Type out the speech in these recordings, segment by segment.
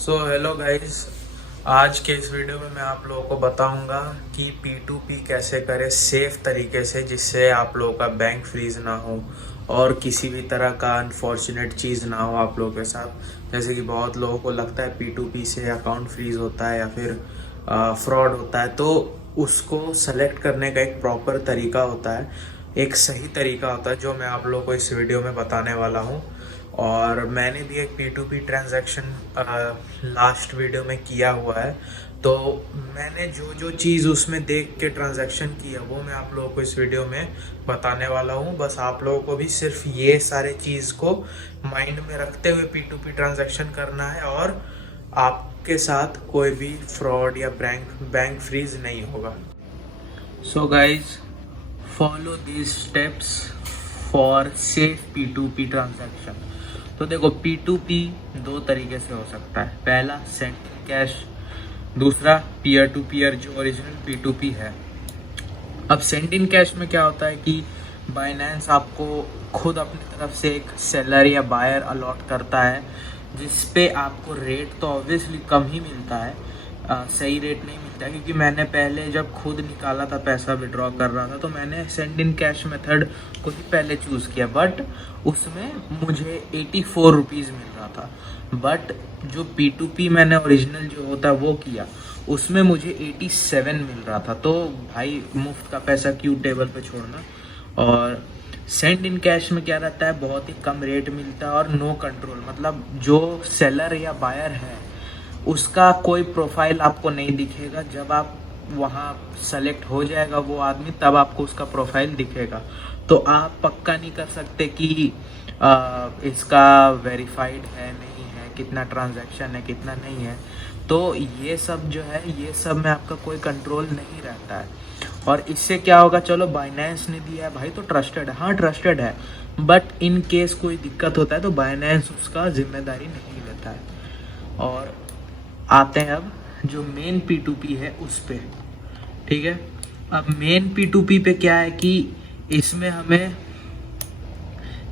Hello guys. आज के इस वीडियो में मैं आप लोगों को बताऊंगा कि P2P कैसे करें सेफ तरीके से, जिससे आप लोगों का बैंक फ्रीज ना हो और किसी भी तरह का अनफॉर्चुनेट चीज़ ना हो आप लोगों के साथ। जैसे कि बहुत लोगों को लगता है P2P से अकाउंट फ्रीज होता है या फिर फ्रॉड होता है, तो उसको सेलेक्ट करने का एक प्रॉपर तरीका होता है, एक सही तरीका होता है, जो मैं आप लोगों को इस वीडियो में बताने वाला हूँ। और मैंने भी एक P2P ट्रांजैक्शन लास्ट वीडियो में किया हुआ है, तो मैंने जो जो चीज़ उसमें देख के ट्रांजैक्शन की है वो मैं आप लोगों को इस वीडियो में बताने वाला हूँ। बस आप लोगों को भी सिर्फ ये सारे चीज़ को माइंड में रखते हुए P2P ट्रांजैक्शन करना है और आपके साथ कोई भी फ्रॉड या बैंक फ्रीज नहीं होगा। So guys, follow these steps for safe P2P transaction. तो देखो, P2P दो तरीके से हो सकता है। पहला सेंड इन कैश, दूसरा पीयर टू पीयर जो ओरिजिनल P2P है। अब सेंड इन कैश में क्या होता है कि बाइनेंस आपको खुद अपनी तरफ से एक सेलर या बायर अलॉट करता है, जिस पे आपको रेट तो ऑब्वियसली कम ही मिलता है, सही रेट नहीं मिलता है। क्योंकि मैंने पहले जब खुद निकाला था, पैसा विड्रॉ कर रहा था, तो मैंने सेंड इन कैश मेथड को ही पहले चूज़ किया, बट उसमें मुझे 84 रुपीज़ मिल रहा था। बट जो P2P मैंने ओरिजिनल जो होता है वो किया, उसमें मुझे 87 मिल रहा था। तो भाई, मुफ्त का पैसा क्यों टेबल पे छोड़ना। और सेंड इन कैश में क्या रहता है, बहुत ही कम रेट मिलता है और नो कंट्रोल, मतलब जो सेलर या बायर है उसका कोई प्रोफाइल आपको नहीं दिखेगा। जब आप वहाँ सेलेक्ट हो जाएगा वो आदमी, तब आपको उसका प्रोफाइल दिखेगा। तो आप पक्का नहीं कर सकते कि इसका वेरीफाइड है नहीं है, कितना ट्रांजैक्शन है कितना नहीं है। तो ये सब जो है, ये सब में आपका कोई कंट्रोल नहीं रहता है। और इससे क्या होगा, चलो बाइनेंस ने दिया है भाई तो ट्रस्टेड है, हाँ ट्रस्टेड है, बट इन केस कोई दिक्कत होता है तो बाइनेंस उसका जिम्मेदारी नहीं लेता है। और आते हैं अब जो मेन P2P है उस पे। ठीक है, अब मेन P2P पे क्या है कि इसमें हमें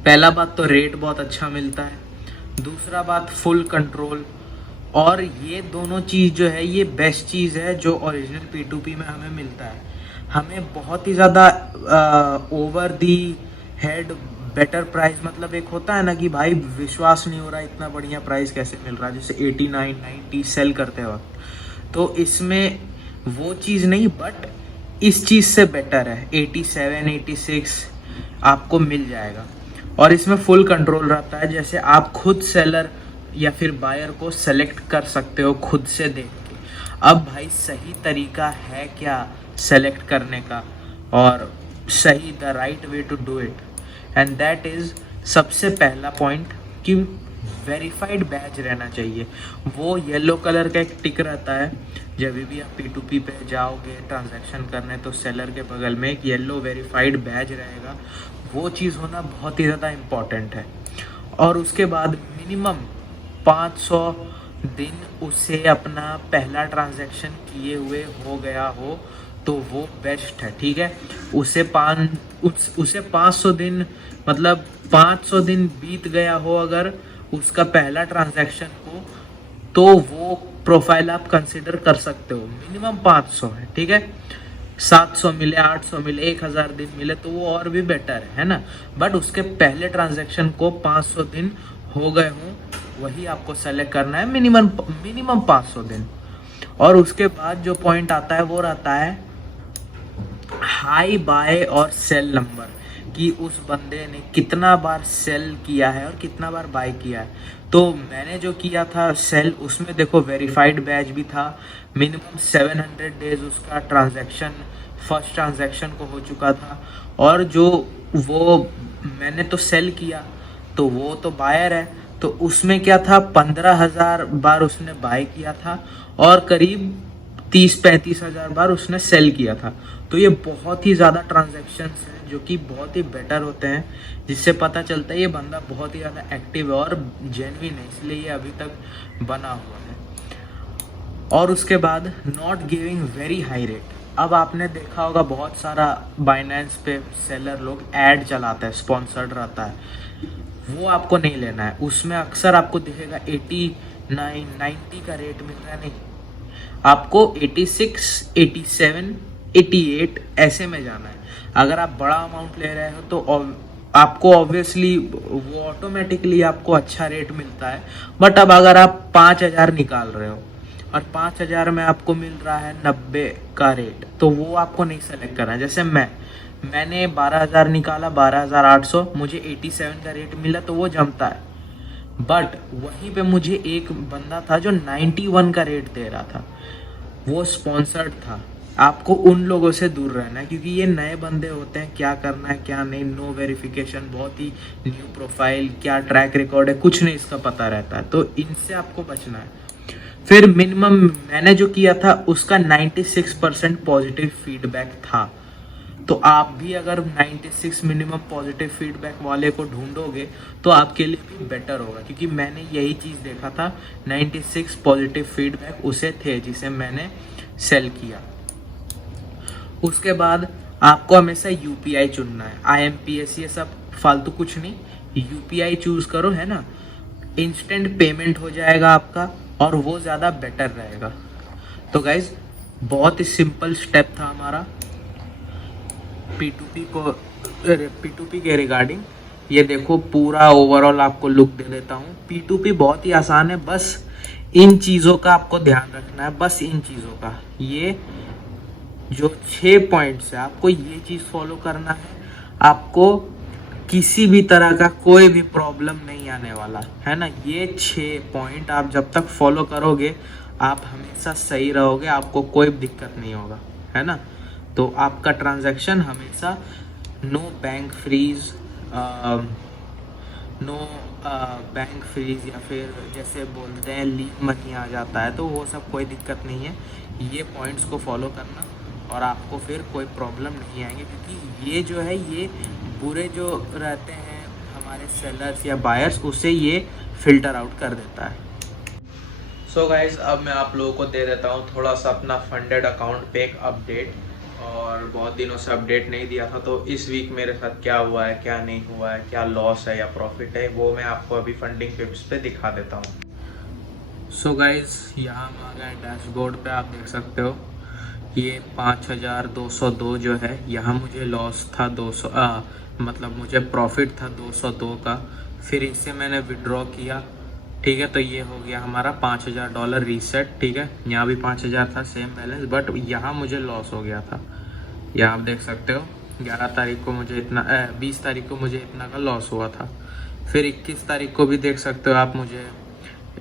पहला बात तो रेट बहुत अच्छा मिलता है, दूसरा बात फुल कंट्रोल। और ये दोनों चीज़ जो है, ये बेस्ट चीज़ है जो ओरिजिनल P2P में हमें मिलता है। हमें बहुत ही ज़्यादा over the head better price, मतलब एक होता है ना कि भाई विश्वास नहीं हो रहा इतना बढ़िया प्राइस कैसे मिल रहा है, जैसे 89 90 सेल करते वक्त, तो इसमें वो चीज़ नहीं, बट इस चीज़ से बेटर है। 87 86 आपको मिल जाएगा और इसमें फुल कंट्रोल रहता है। जैसे आप खुद सेलर या फिर बायर को सेलेक्ट कर सकते हो खुद से देख के। अब भाई, सही तरीका है क्या सेलेक्ट करने का, और सही the right way to do it, and that is सबसे पहला पॉइंट कि वेरीफाइड बैच रहना चाहिए। वो येलो कलर का एक टिक रहता है, जब भी आप P2P पे जाओगे ट्रांजैक्शन करने तो सेलर के बगल में एक येलो वेरीफाइड बैच रहेगा। वो चीज़ होना बहुत ही ज़्यादा इम्पॉर्टेंट है। और उसके बाद मिनिमम 500 दिन उसे अपना पहला ट्रांजैक्शन किए हुए हो गया हो तो वो बेस्ट है। ठीक है, उसे 500 दिन, मतलब 500 दिन बीत गया हो अगर उसका पहला ट्रांजैक्शन हो, तो वो प्रोफाइल आप कंसिडर कर सकते हो। मिनिमम 500 है, ठीक है। 700 मिले, 800 मिले, 1000 दिन मिले तो वो और भी बेटर है ना। बट उसके पहले ट्रांजैक्शन को 500 दिन हो गए हों, वही आपको सेलेक्ट करना है, मिनिमम 500 दिन। और उसके बाद जो पॉइंट आता है वो रहता है हाई बाय और सेल नंबर, कि उस बंदे ने कितना बार सेल किया है और कितना बार बाय किया है। तो मैंने जो किया था सेल, उसमें देखो वेरीफाइड बैच भी था, मिनिमम 700 डेज उसका ट्रांजैक्शन, फर्स्ट ट्रांजैक्शन को हो चुका था। और जो वो मैंने तो सेल किया, तो वो तो बायर है, तो उसमें क्या था, 15,000 बार उसने बाय किया था और करीब 30-35 हज़ार बार उसने सेल किया था। तो ये बहुत ही ज़्यादा ट्रांजैक्शंस हैं जो कि बहुत ही बेटर होते हैं, जिससे पता चलता है ये बंदा बहुत ही ज़्यादा एक्टिव है और जेन्युइन है, इसलिए ये अभी तक बना हुआ है। और उसके बाद not giving very high rate. अब आपने देखा होगा बहुत सारा बाइनेंस पे सेलर लोग ऐड चलाता है, स्पॉन्सर्ड रहता है, वो आपको नहीं लेना है। उसमें अक्सर आपको दिखेगा 90 का रेट मिल रहा है, नहीं, आपको 86, 87, 88 ऐसे में जाना है। अगर आप बड़ा अमाउंट ले रहे हो तो आपको ऑब्वियसली वो ऑटोमेटिकली आपको अच्छा रेट मिलता है। बट अब अगर आप 5,000 निकाल रहे हो और 5,000 में आपको मिल रहा है 90 का रेट, तो वो आपको नहीं सेलेक्ट करना है। जैसे मैंने 12,000 निकाला, 12,800, मुझे 87 का रेट मिला, तो वो जमता है। बट वहीं पे मुझे एक बंदा था जो 91 का रेट दे रहा था, वो स्पॉन्सर्ड था। आपको उन लोगों से दूर रहना है, क्योंकि ये नए बंदे होते हैं, क्या करना है क्या नहीं, नो वेरिफिकेशन, बहुत ही न्यू प्रोफाइल, क्या ट्रैक रिकॉर्ड है, कुछ नहीं इसका पता रहता है, तो इनसे आपको बचना है। फिर मिनिमम मैंने जो किया था उसका 96% पॉजिटिव फीडबैक था। तो आप भी अगर 96 मिनिमम पॉजिटिव फीडबैक वाले को ढूंढोगे तो आपके लिए भी बेटर होगा, क्योंकि मैंने यही चीज़ देखा था, 96 पॉजिटिव फीडबैक उसे थे जिसे मैंने सेल किया। उसके बाद आपको हमेशा यूपीआई चुनना है, IMPS ये सब फालतू कुछ नहीं, यूपीआई चूज करो, है ना, इंस्टेंट पेमेंट हो जाएगा आपका और वो ज़्यादा बेटर रहेगा। तो गाइज बहुत ही सिंपल स्टेप था हमारा P2P के रिगार्डिंग। ये देखो पूरा ओवरऑल आपको लुक दे देता हूँ। P2P बहुत ही आसान है, बस इन चीज़ों का आपको ध्यान रखना है, बस इन चीज़ों का, ये जो 6 पॉइंट्स है आपको ये चीज़ फॉलो करना है। आपको किसी भी तरह का कोई भी प्रॉब्लम नहीं आने वाला है ना। ये 6 पॉइंट आप जब तक फॉलो करोगे आप हमेशा सही रहोगे, आपको कोई दिक्कत नहीं होगा, है ना। तो आपका ट्रांजैक्शन हमेशा no bank freeze, bank freeze या फिर जैसे बोलते हैं लीव मनी आ जाता है, तो वो सब कोई दिक्कत नहीं है। ये पॉइंट्स को फॉलो करना और आपको फिर कोई प्रॉब्लम नहीं आएंगे, क्योंकि ये जो है ये बुरे जो रहते हैं हमारे सेलर्स या बायर्स, उसे ये फिल्टर आउट कर देता है। सो गाइज अब मैं आप लोगों को दे देता हूँ थोड़ा सा अपना फंडेड अकाउंट पे एक अपडेट, और बहुत दिनों से अपडेट नहीं दिया था, तो इस वीक मेरे साथ क्या हुआ है क्या नहीं हुआ है, क्या लॉस है या प्रॉफिट है, वो मैं आपको अभी फंडिंग टिप्स पे दिखा देता हूँ। सो गाइज यहाँ हम आ गए डैशबोर्ड पे, आप देख सकते हो ये 5,202 जो है, यहाँ मुझे लॉस था 200, मतलब मुझे प्रॉफिट था 202 का। फिर इससे मैंने विड्रॉ किया, ठीक है, तो ये हो गया हमारा $5,000 रीसेट, ठीक है। यहाँ भी 5,000 था सेम बैलेंस, बट यहाँ मुझे लॉस हो गया था। यहाँ आप देख सकते हो 11 तारीख को मुझे इतना 20 तारीख को मुझे इतना का लॉस हुआ था। फिर 21 तारीख को भी देख सकते हो आप, मुझे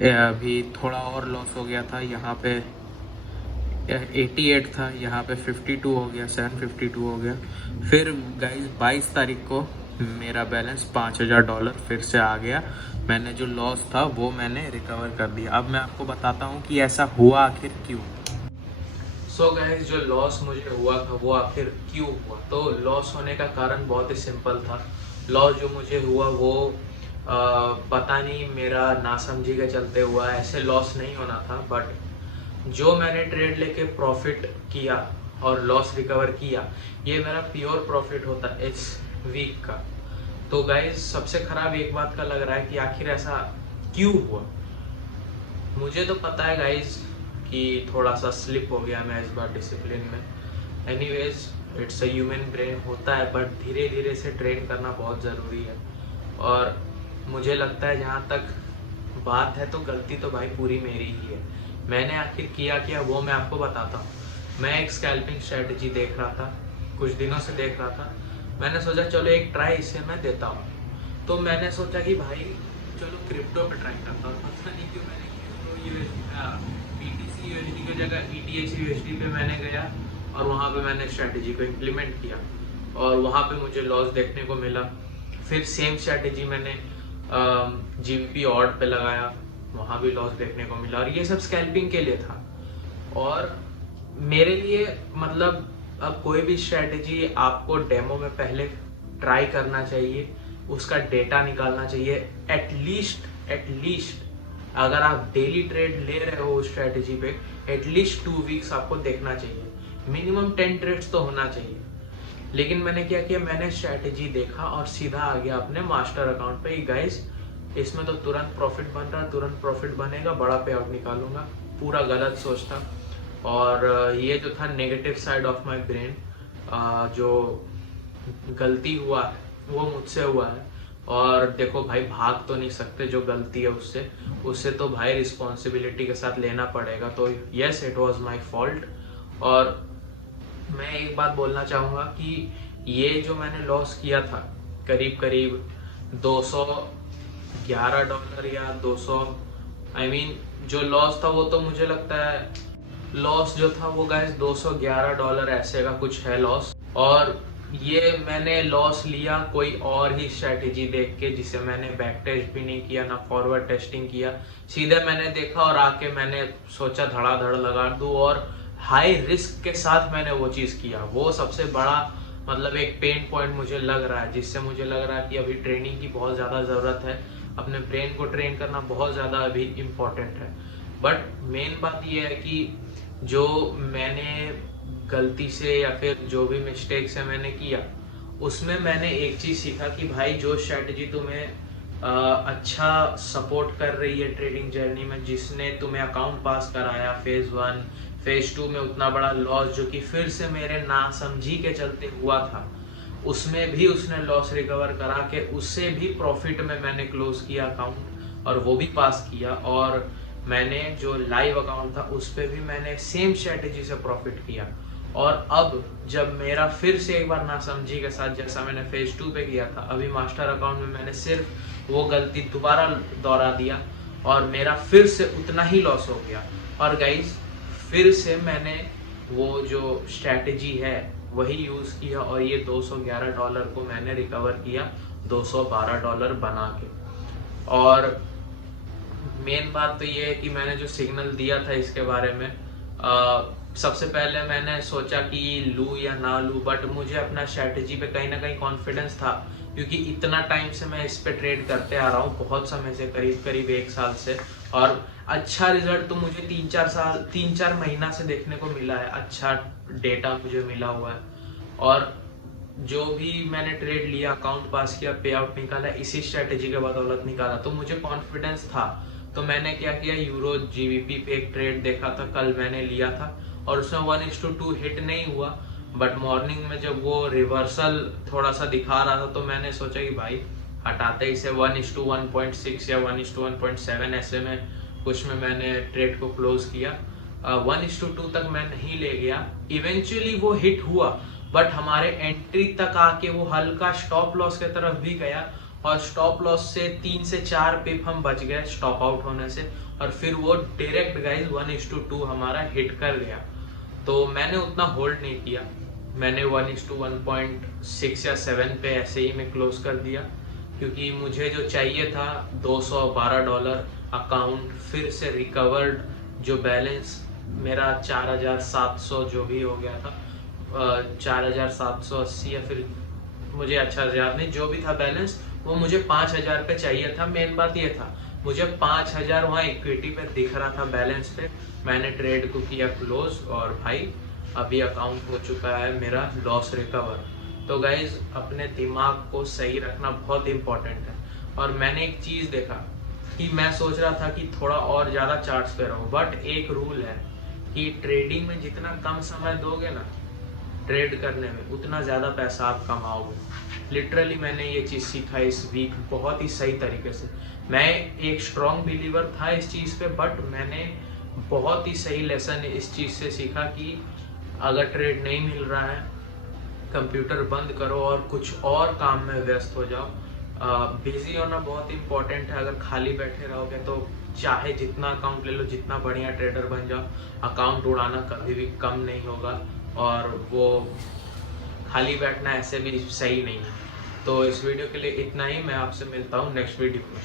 अभी थोड़ा और लॉस हो गया था। यहाँ पे 88 था, यहाँ पे 52 हो गया, 752 हो गया। फिर गाइज 22 तारीख को मेरा बैलेंस $5,000 फिर से आ गया। मैंने जो लॉस था वो मैंने रिकवर कर दिया। अब मैं आपको बताता हूँ कि ऐसा हुआ आखिर क्यों। सो गाइज जो लॉस मुझे हुआ था वो आखिर क्यों हुआ, तो लॉस होने का कारण बहुत ही सिंपल था। लॉस जो मुझे हुआ वो पता नहीं मेरा नासमझी के चलते हुआ, ऐसे लॉस नहीं होना था। बट जो मैंने ट्रेड लेके प्रॉफिट किया और लॉस रिकवर किया, ये मेरा प्योर प्रॉफिट होता है इस वीक का। तो गाइज सबसे खराब एक बात का लग रहा है कि आखिर ऐसा क्यों हुआ। मुझे तो पता है गाइज कि थोड़ा सा स्लिप हो गया मैं इस बार डिसिप्लिन में। Anyways it's a human brain, होता है, बट धीरे धीरे से ट्रेन करना बहुत ज़रूरी है। और मुझे लगता है जहाँ तक बात है तो गलती तो भाई पूरी मेरी ही है। मैंने आखिर किया वो मैं आपको बताता हूँ। मैं एक स्कैल्पिंग स्ट्रेटजी देख रहा था, कुछ दिनों से देख रहा था। मैंने सोचा चलो एक ट्राई इसे मैं देता हूँ। तो मैंने सोचा कि भाई चलो क्रिप्टो पे ट्राई करता हूँ। पता नहीं क्यों मैंने BTC USD की जगह ETH USD पे मैंने गया और वहाँ पे मैंने स्ट्रेटजी को इम्प्लीमेंट किया और वहाँ पे मुझे लॉस देखने को मिला। फिर सेम स्ट्रेटजी मैंने GBP ऑड पे लगाया, वहाँ भी लॉस देखने को मिला। और ये सब स्कैल्पिंग के लिए था। और मेरे लिए मतलब अब कोई भी स्ट्रेटजी आपको डेमो में पहले ट्राई करना चाहिए, उसका डेटा निकालना चाहिए। एटलीस्ट अगर आप डेली ट्रेड ले रहे हो उस स्ट्रेटजी पे, एटलीस्ट 2 वीक्स आपको देखना चाहिए। मिनिमम 10 ट्रेड्स तो होना चाहिए। लेकिन मैंने क्या किया, मैंने स्ट्रेटजी देखा और सीधा आ गया अपने मास्टर अकाउंट पे। गाइस इसमें तो तुरंत प्रॉफिट बन रहा है, तुरंत प्रॉफिट बनेगा, बड़ा पे आउट निकालूंगा। पूरा गलत सोच था। और ये जो था negative side of my brain, जो गलती हुआ है वो मुझसे हुआ है। और देखो भाई, भाग तो नहीं सकते जो गलती है उससे तो भाई रिस्पॉन्सिबिलिटी के साथ लेना पड़ेगा। तो yes, it was my fault. और मैं एक बात बोलना चाहूँगा कि ये जो मैंने लॉस किया था करीब करीब $211 या 200, जो लॉस था वो तो मुझे लगता है लॉस जो था वो गाइस $211 ऐसे का कुछ है लॉस। और ये मैंने लॉस लिया कोई और ही स्ट्रेटेजी देख के, जिसे मैंने बैक टेस्ट भी नहीं किया, ना फॉरवर्ड टेस्टिंग किया। सीधे मैंने देखा और आके मैंने सोचा धड़ाधड़ लगा दूं, और हाई रिस्क के साथ मैंने वो चीज़ किया। वो सबसे बड़ा मतलब एक पेन पॉइंट मुझे लग रहा है, जिससे मुझे लग रहा है कि अभी ट्रेनिंग की बहुत ज़्यादा ज़रूरत है। अपने ब्रेन को ट्रेन करना बहुत ज़्यादा अभी इम्पोर्टेंट है। बट मेन बात ये है कि जो मैंने गलती से या फिर जो भी मिस्टेक से मैंने किया, उसमें मैंने एक चीज़ सीखा कि भाई जो स्ट्रेटजी तुम्हें अच्छा सपोर्ट कर रही है ट्रेडिंग जर्नी में, जिसने तुम्हें अकाउंट पास कराया फेज़ 1 फेज़ 2 में उतना बड़ा लॉस जो कि फिर से मेरे नासमझी के चलते हुआ था, उसमें भी उसने लॉस रिकवर करा के उससे भी प्रॉफिट में मैंने क्लोज किया अकाउंट, और वो भी पास किया। और मैंने जो लाइव अकाउंट था उस पर भी मैंने सेम स्ट्रेटेजी से प्रॉफिट किया। और अब जब मेरा फिर से एक बार नासमझी के साथ, जैसा मैंने फेज़ 2 पे किया था, अभी मास्टर अकाउंट में मैंने सिर्फ वो गलती दोबारा दोहरा दिया और मेरा फिर से उतना ही लॉस हो गया। और गाइज फिर से मैंने वो जो स्ट्रैटेजी है वही यूज़ किया, और ये $211 को मैंने रिकवर किया $212 बना के। और मेन बात तो ये है कि मैंने जो सिग्नल दिया था इसके बारे में, सबसे पहले मैंने सोचा कि लूँ या ना लूँ, बट मुझे अपना स्ट्रैटेजी पे कहीं ना कहीं कॉन्फिडेंस था, क्योंकि इतना टाइम से मैं इस पे ट्रेड करते आ रहा हूँ, बहुत समय से, करीब करीब 1 साल से। और अच्छा रिजल्ट तो मुझे 3-4 महीना से देखने को मिला है, अच्छा डेटा मुझे मिला हुआ है। और जो भी मैंने ट्रेड लिया, अकाउंट पास किया, पे आउट निकाला, इसी स्ट्रैटेजी के बदौलत निकाला, तो मुझे कॉन्फिडेंस था। तो मैंने क्या किया, यूरो GBP पे एक ट्रेड देखा था, कल मैंने लिया था, और उसमें 1:2 हिट नहीं हुआ। बट मॉर्निंग में जब वो रिवर्सल थोड़ा सा दिखा रहा था, तो मैंने सोचा कि भाई हटाते इसे 1:1.6 या 1:1.7 ऐसे में कुछ में मैंने ट्रेड को क्लोज किया। 1:2 तक मैं नहीं ले गया, इवेंचुअली वो हिट हुआ, बट हमारे एंट्री तक आके वो हल्का स्टॉप लॉस की तरफ भी गया, और स्टॉप लॉस से 3 से 4 पिप हम बच गए स्टॉप आउट होने से, और फिर वो डायरेक्ट गाइस 1:2 हमारा हिट कर गया। तो मैंने उतना होल्ड नहीं किया, मैंने 1:1.6 या 7 पे ऐसे ही मैं क्लोज कर दिया, क्योंकि मुझे जो चाहिए था $212 अकाउंट फिर से रिकवर्ड, जो बैलेंस मेरा 4700 जो भी हो गया था, 4780 या फिर मुझे अच्छा याद नहीं, जो भी था बैलेंस, वो मुझे 5000 पे चाहिए था। मेन बात ये था, मुझे 5000 वहाँ इक्विटी पे दिख रहा था बैलेंस पे। मैंने ट्रेड को किया क्लोज, और भाई अभी अकाउंट हो चुका है मेरा लॉस रिकवर। तो गाइज अपने दिमाग को सही रखना बहुत इम्पोर्टेंट है। और मैंने एक चीज़ देखा कि मैं सोच रहा था कि थोड़ा और ज़्यादा चार्ट्स पे रहूँ, बट एक रूल है कि ट्रेडिंग में जितना कम समय दोगे ना ट्रेड करने में, उतना ज़्यादा पैसा आप कमाओगे। लिटरली मैंने ये चीज़ सीखा इस वीक बहुत ही सही तरीके से। मैं एक स्ट्रॉन्ग बिलीवर था इस चीज़ पे, बट मैंने बहुत ही सही लेसन इस चीज़ से सीखा कि अगर ट्रेड नहीं मिल रहा है, कंप्यूटर बंद करो और कुछ और काम में व्यस्त हो जाओ। बिजी होना बहुत इंपॉर्टेंट है। अगर खाली बैठे रहोगे तो चाहे जितना अकाउंट ले लो, जितना बढ़िया ट्रेडर बन जाओ, अकाउंट उड़ाना कभी भी कम नहीं होगा, और वो खाली बैठना ऐसे भी सही नहीं है। तो इस वीडियो के लिए इतना ही, मैं आपसे मिलता हूँ नेक्स्ट वीडियो में।